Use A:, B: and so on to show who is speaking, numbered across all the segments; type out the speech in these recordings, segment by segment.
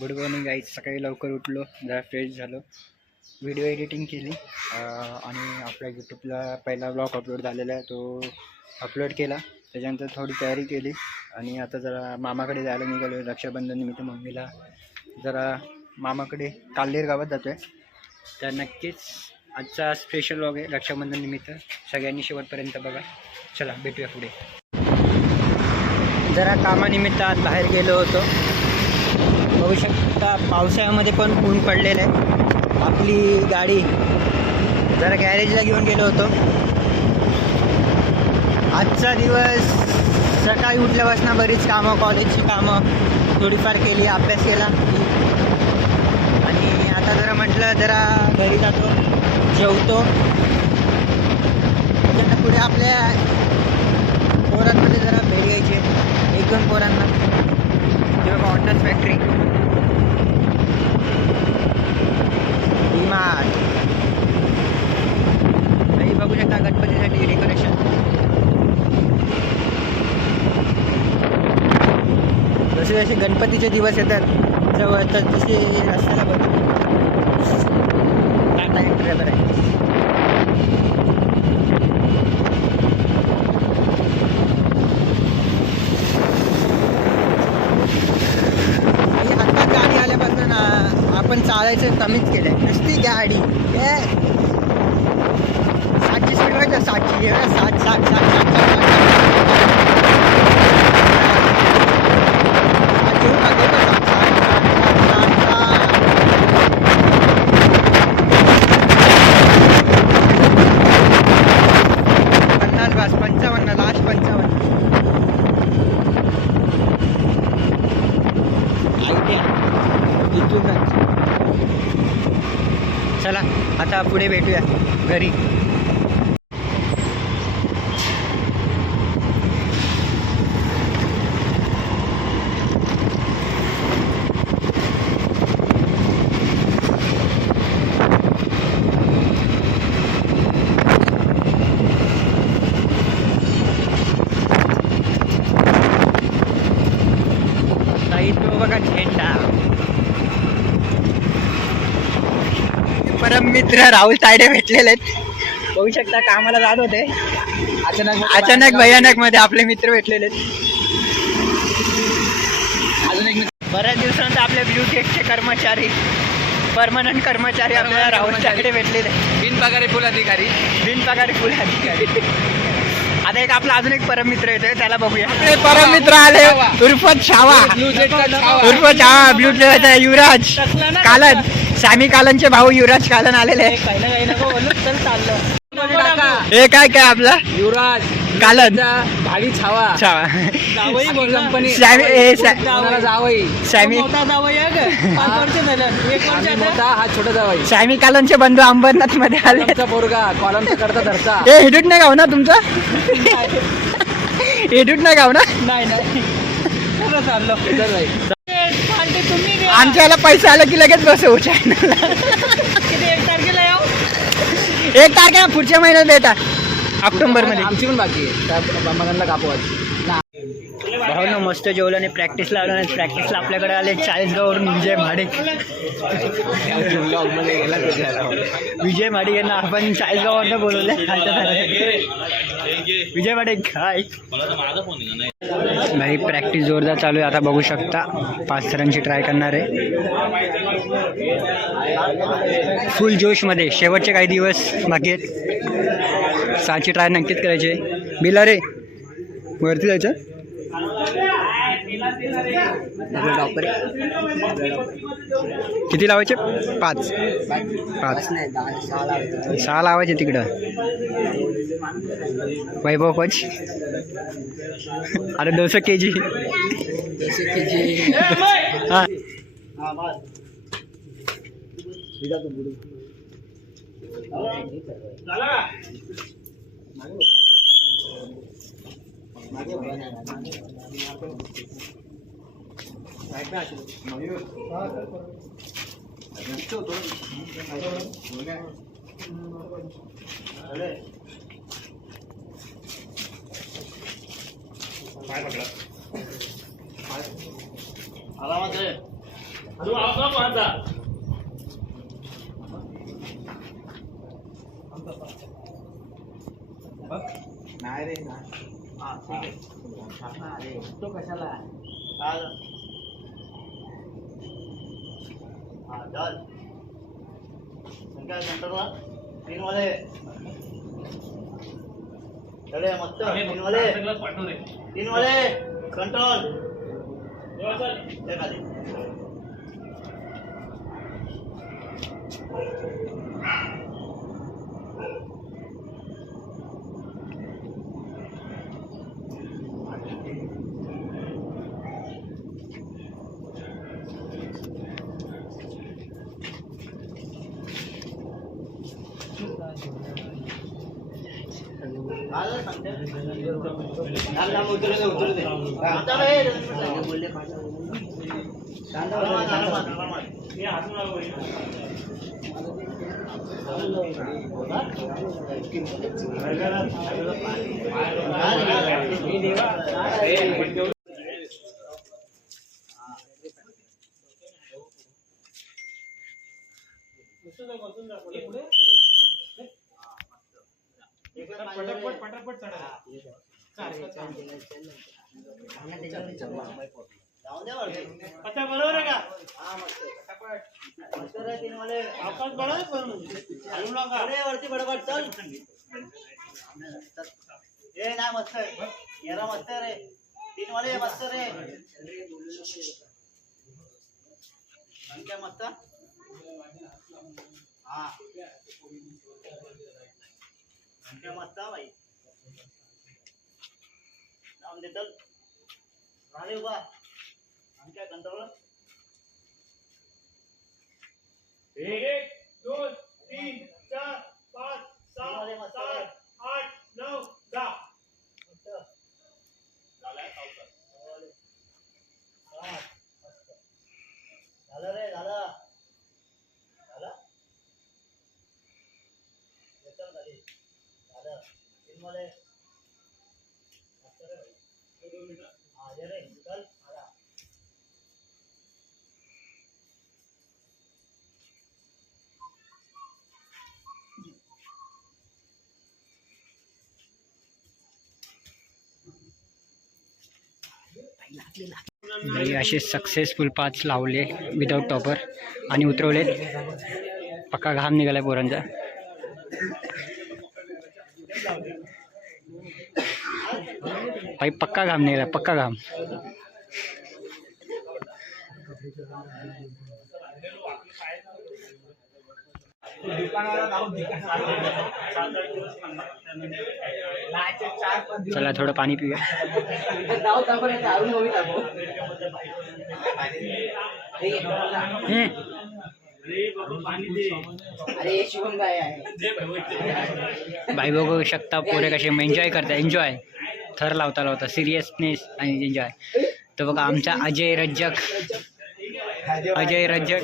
A: Good morning guys. सकाळी लवकर उठलो जरा फ्रेश झालो. व्हिडिओ एडिटिंग केली. आणि आपल्या यूट्यूबला पहिला ब्लॉग अपलोड झालेला आहे तो अपलोड केला. त्याच्यानंतर थोडी तयारी केली. आणि आता जरा मामाकडे जायला निघालो रक्षाबंधन निमित्त मम्मीला. जरा मामाकडे कालदेर गावात जातो आहे तर नक्कीच आजचा स्पेशल ब्लॉग आहे रक्षाबंधन निमित्त. सगळ्यांनी शेवटपर्यंत बघा. चला भेटूया पुढे. जरा कामानिमित्त आज बाहेर गेलो होतो. पाहू शकता पावसाळ्यामध्ये पण ऊन पडलेलं आहे. आपली गाडी जरा गॅरेजला घेऊन गेलो होतो. आजचा दिवस सकाळी उठल्यापासून बरीच कामं कॉलेजची कामं थोडीफार केली अभ्यास केला. आणि आता जरा म्हटलं जरा घरी जातो जेवतो. त्याच्यानंतर पुढे आपल्या पोरांमध्ये जरा भेट घ्यायची एकूण एक दोन पोरांना. किंवा कॉन्टन फॅक्टरी डिमार्ट काही बघू शकता गणपतीसाठी डेकोरेशन जसे जसे गणपतीचे दिवस येतात जवळ तर तसे रस्त्याला बघू टाटा ड्रायव्हर आहे आणि आता गाडी आल्यापासून आ, आपण चालायचं कमीच केलंय नुसती गाडी हे सातशे स्पीड वाटतं सात सात सात सात सात सात सात सात पुढे भेटूया. घरी ताई तो बघा झेंडा परम मित्र राहुल तायडे भेटलेले आहेत. बघू शकता कामाला जात होते.
B: अचानक
A: अचानक भयानकमध्ये आपले मित्र भेटलेले आहेत.
B: अजून एक
A: बऱ्याच दिवसानंतर आपले ब्ल्यू टेकचे कर्मचारी परमनंट कर्मचारी आपल्याला राहुल तायडे भेटलेले आहेत.
B: बिनपगारी फुल अधिकारी.
A: बिनपगारी फुल अधिकारी. आता एक आपला अजून एक परम मित्र येतोय त्याला बघूया.
B: परम मित्र आले.
A: उर्फत छावा. उर्फ छावा ब्लू जेटचा युवराज. कालन सॅमी कालनचे भाऊ युवराज कालन आलेले हे काय काय आपला?
B: युवराज
A: कालन.
B: भावी छावा.
A: सॅमी
B: हा
A: कालनचे बंधू अंबरनाथमध्ये आले
B: पोरगा कॉलमचा करता धरता.
A: हे हिडूट नाही गाव ना तुमचं? हिडूट नाही गाव ना?
B: इथं जाई.
A: आमच्या याला पैसा आला की लगेच बसवू चॅनलला एक तारखेला पुढच्या महिन्यात भेटा. ऑक्टोबरमध्ये
B: आमची पण बाकी आहे. त्या मनाला
A: भाऊ ना मस्त जेवलं आणि प्रॅक्टिस लावलं आणि प्रॅक्टिसला आपल्याकडे आले चाळीसगाववरून विजय माडे विजय माडे यांना आपण चाळीसगाववरनं बोलवले विजय माडे काय भाई प्रॅक्टिस जोरदार चालू आहे. आता बघू शकता पाच थरांची ट्राय करणार आहे. फुल जोशमध्ये. शेवटचे काही दिवस बाकी आहेत. सहाची ट्राय नक्कीच करायची बिला रे वरती जायचं किती लावायचे? पाच. पाच. सहा लावायचे. तिकडं. वैभव पच अरे दोनशे के जी. हा.
C: అలా అంటే అది అవసరం అంతా నాయరే నా आरामात रे
B: हा रे तो कशाला
C: तीन वाले चले मस्त तीन वाले तीन वाले कंट्रोल चल खाली వస్తుందా వస్తుందా ఇప్పుడు जाऊन द्या वरती. आता बरोबर आहे का? हा मस्त. मस्त रे तीन वाले आपण बरोबर करू नका. अरे वरती बडबड चल. ए नाही मस्त आहे. येरा मस्त रे. तीन वाले मस्त रे. संख्या मस्त. हा. मस्त हा भाई. जाऊन दे चल राहिले उभा. आमच्या कंट्रोल
D: एक दोन तीन चार पाच
C: वाले
D: सहा
C: मस्त
D: सात
C: आहे.
D: आठ नऊ दहा
C: मस्त झालाय पावसात. हा, मस्त. झालं रे झालं झालं ये चल खाली. झालं तीन वाले. मस्त रे भाई. हा, ये रे चल आला.
A: हे असे सक्सेसफुल पाच लावले विदाऊट टॉपर आणि उतरवले. पक्का घाम निघाला पोरांचा. भाई पक्का घाम निघाला पक्का घाम. चला थोडं पाणी पिऊया. भाई बघू शकता पोरे कसे एन्जॉय करतात एन्जॉय थर लावता लावता सिरियसनेस आणि एन्जॉय तर बघा आमचा अजय रज्जक. अजय रज्जक.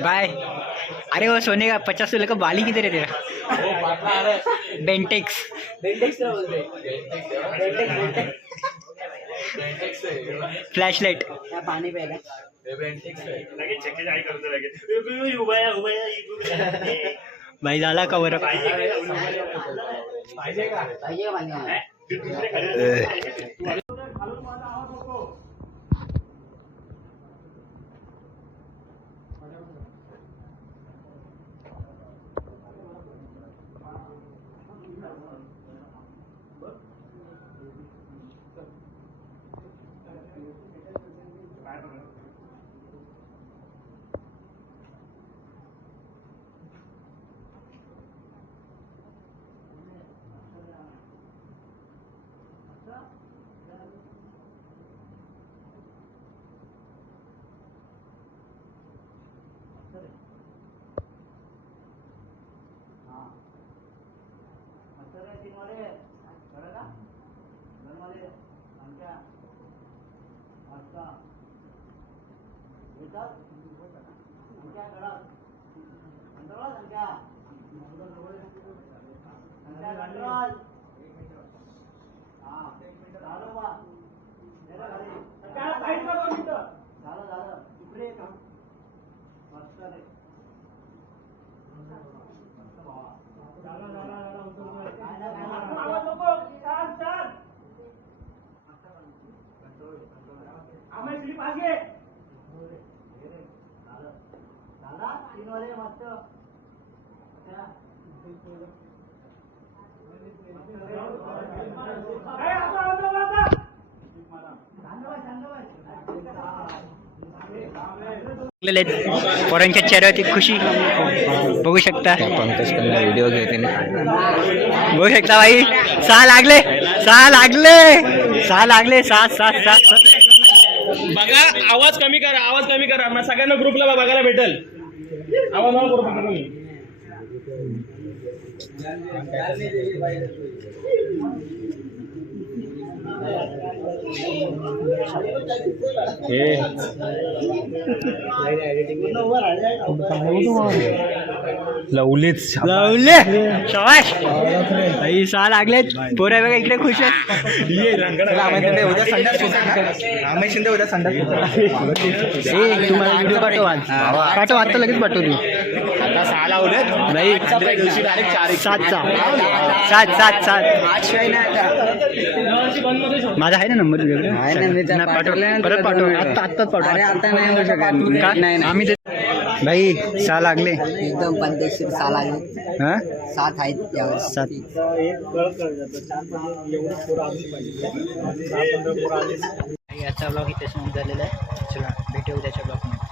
A: बाय. अरे वो सोने का पचास सोले का बाली किधर है तेरा? बेंटेक्स
B: बेंटेक्स काय बोलते बेंटेक्स बेंटेक्स
A: फ्लॅश
B: लाइट पाणी प्यायला.
A: भाई झाला कवर
D: पाहिजे मध्ये
B: पाहिजे का घरमध्ये
D: आमच्या खाली.
C: संख्या येतात आमच्या घरात. कंट्रोल संख्या संख्या हा. चालू बा.
A: पोरांच्या चेहऱ्यावरती खुशी. बघू शकता.
E: पंकज व्हिडिओ घेते
A: बघू शकता भाई सहा लागले. सहा लागले. सहा लागले. सात सात सात.
D: बघा आवाज कमी करा आवाज कमी करा. मग सगळ्यांना ग्रुपला बघायला भेटेल. आवाज मला करू नका तुम्ही.
E: लवलीच
A: लावले शबाश भाई सहा लागलेत. पोरं बघा इकडे खुश आहेत.
E: उद्या संडास रामेश शिंदे उद्या संडास
A: ए, तुम्हाला व्हिडिओ पाठव पाठव आता लगेच पाठव तू.
E: आता सहा लावलेत. चार
A: सातचा. सात सात. सात
B: आठशिवाय नाही आता.
A: माझा आहे ना नंबर तुझ्याकडे? परत पाठव. आत्ताच पाठव.
B: आता नाही
A: आम्ही ते भाई सहा लागले.
B: एकदम पद्धतशीर साल आहे
A: हा?
B: सात आहेत यावेळेस.
A: सात. याचा ब्लॉग इथे समाप्त झालेला आहे. चला भेटू उद्याच्या ब्लॉगमध्ये